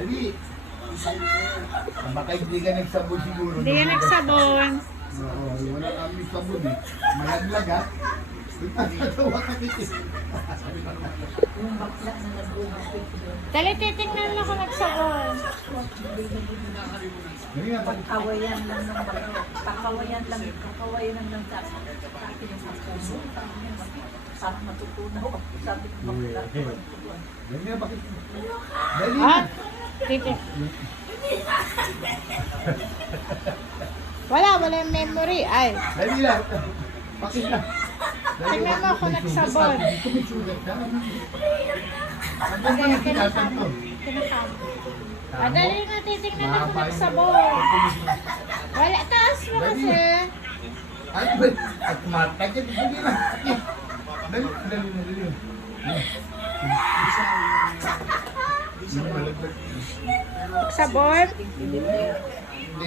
Dali. Baka hindi ka nagsabon siguro. Hindi ka nagsabon. Oo, wala kami sabon eh. Malaglag ha. Natawa ka dito. Dali, titignan lang ako nagsabon. Dali nga, Pagkawayan lang ng pagkawayan lang sa akin yung puso. Sana matutunaw ako. Sabi ko bakla. dali nga, bakit? Dali Ah, nga. titig. Wala yung memory. Ay, Dali lang. Bakit na? tignan mo ako nagsabon. Dito may sugat ka. Ano ba yung tinatan to? Ah, dali na, titignan ako nagsabon. Wala, taas mo kasi. Ay, at matagin. Dali na. Dali na. Nagsabon. Hindi